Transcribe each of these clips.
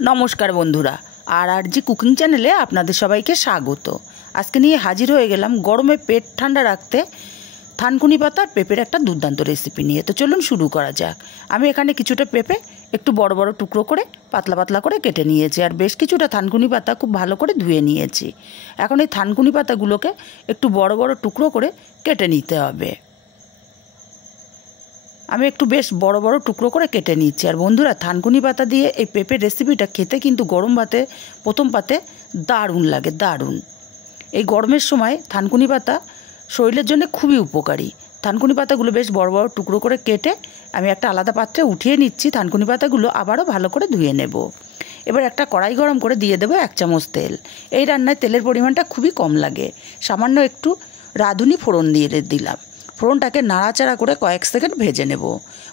नमस्कार बंधुरा RG cooking चैनेले आपनादेर सबाइके स्वागत। आज के निये हाजिर हो गेलाम गरमे पेट ठंडा राखते थानकुनी पाता पेपर एक दुर्दान्त रेसिपि निये। तो चलुन शुरू करा जाक। आमी एखाने किछुटा पेपे एकटु बड़ बड़ टुकरो करे पातला पातला करे केटे नियेछि और बेश किछुटा थानकुनी पाता खूब भालो करे धुए नियेछि। एखन एई थानकुनी पातागुलोके एकटु बड़ बड़ टुकरो करे केटे निते होबे। आमी एकटु बेश बड़ बड़ टुकरो करे केटे निচ্ছি। और बंधुरा थानकुनी पाता दिए এই পেঁপের রেসিপিটা খেতে কিন্তু গরম ভাতে প্রথম পাতে দারুণ লাগে, দারুণ। এই গরমের সময় থানকুনি পাতা শরীরের জন্য খুবই উপকারী। থানকুনি পাতাগুলো বেশ বড় বড় টুকরো করে কেটে আমি একটা আলাদা পাত্রে উঠিয়ে নিচ্ছি। থানকুনি পাতাগুলো আবারও ভালো করে ধুয়ে নেব। এবার একটা কড়াই গরম করে দিয়ে দেব 1 চামচ তেল। এই রান্নায় তেলের পরিমাণটা খুবই কম লাগে। সামান্য একটু রাঁধুনি ফোড়ন দিয়ে দিলাম। ফোড়নটাকে নাড়াচাড়া করে কয়েক সেকেন্ড ভেজে নেব।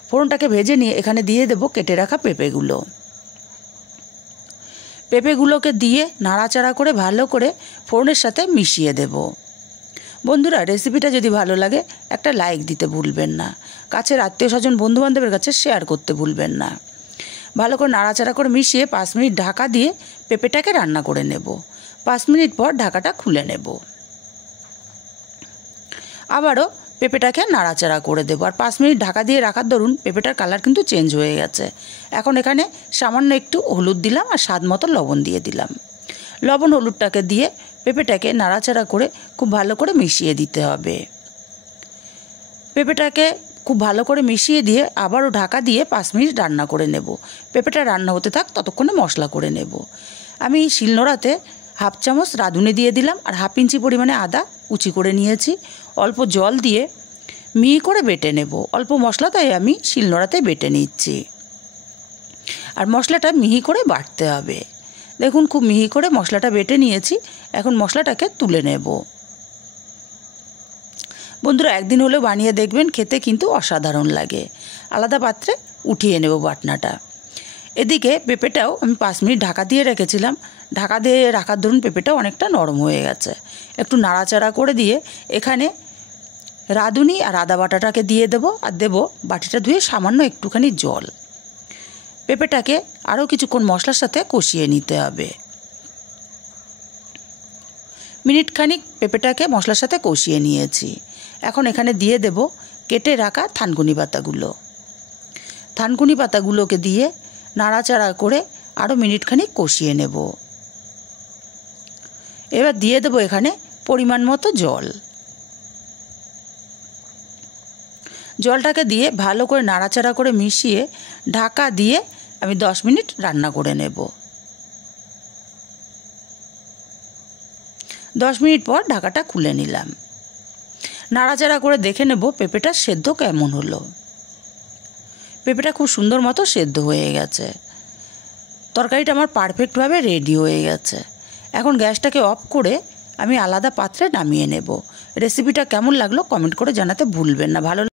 ফোড়নটাকে ভেজে নিয়ে এখানে দিয়ে দেব কেটে রাখা পেঁপেগুলো। পেঁপেগুলোকে দিয়ে নাড়াচাড়া করে ভালো করে ফোড়নের সাথে মিশিয়ে দেব। বন্ধুরা রেসিপিটা যদি ভালো লাগে একটা লাইক দিতে ভুলবেন না। কাছের আত্মীয়স্বজন বন্ধুবান্ধবের কাছে শেয়ার করতে ভুলবেন না। ভালো করে নাড়াচাড়া করে মিশিয়ে 5 মিনিট ঢাকা দিয়ে পেঁপেটাকে রান্না করে নেব। 5 মিনিট পর ঢাকাটা খুলে নেব। আবারও পেঁপেটাকে নাড়াচাড়া করে দেব। আর 5 মিনিট ঢাকা দিয়ে রাখার দরুন পেঁপেটার কালার কিন্তু চেঞ্জ হয়ে গেছে। এখন এখানে সামান্য একটু হলুদ দিলাম আর স্বাদ মতো লবণ দিয়ে দিলাম। লবণ হলুদটাকে দিয়ে পেঁপেটাকে নাড়াচাড়া করে খুব ভালো করে মিশিয়ে দিতে হবে। পেঁপেটাকে খুব ভালো করে মিশিয়ে দিয়ে আবারও ঢাকা দিয়ে 5 মিনিট রান্না করে নেব। পেঁপেটা রান্না হতে থাক ততক্ষণে মশলা করে নেব। আমি শিলনোড়াতে 1/2 চামচ রাঁধুনি দিয়ে দিলাম আর 1/2 ইঞ্চি পরিমাণে আদা কুচি করে নিয়েছি। অল্প জল দিয়ে মিহি করে বেটে নেব। অল্প মশলা তাই আমি শিলনোড়াতে বেটে নিচ্ছি। আর মশলাটা মিহি করে বাটতে হবে। দেখুন খুব মিহি করে মশলাটা বেটে নিয়েছি। এখন মশলাটাকে তুলে নেব। বন্ধুরা একদিন হলেও বানিয়ে দেখবেন, খেতে কিন্তু অসাধারণ লাগে। আলাদা পাত্রে উঠিয়ে নেব বাটনাটা। এদিকে পেঁপেটাও আমি 5 মিনিট ঢাকা দিয়ে রেখেছিলাম। ঢাকা দিয়ে রাখার দরুন পেঁপেটাও অনেকটা নরম হয়ে গেছে। একটু নাড়াচাড়া করে দিয়ে এখানে রাঁধুনি আর আদা বাটাটাকে দিয়ে দেব আর দেব বাটিটা ধুয়ে সামান্য একটুখানি জল। পেঁপেটাকে আরও কিছুক্ষণ মশলার সাথে কষিয়ে নিতে হবে। মিনিট খানিক পেঁপেটাকে মশলার সাথে কষিয়ে নিয়েছি। এখন এখানে দিয়ে দেব কেটে রাখা থানকুনি পাতাগুলো। থানকুনি পাতাগুলোকে দিয়ে নাড়াচাড়া করে আরও মিনিট খানিক কষিয়ে নেব। এবার দিয়ে দেব এখানে পরিমাণ মতো জল। জলটাকে দিয়ে ভালো করে নাড়াচাড়া করে মিশিয়ে ঢাকা দিয়ে আমি 10 মিনিট রান্না করে নেব। 10 মিনিট পর ঢাকাটা খুলে নিলাম। নাড়াচাড়া করে দেখে নেব পেঁপেটা সেদ্ধ কেমন হলো। পেঁপেটা খুব সুন্দর মতো সেদ্ধ হয়ে গেছে। তরকারিটা আমার পারফেক্টভাবে রেডি হয়ে গেছে। এখন গ্যাসটাকে অফ করে আমি আলাদা পাত্রে নামিয়ে নেব। রেসিপিটা কেমন লাগলো কমেন্ট করে জানাতে ভুলবেন না। ভালো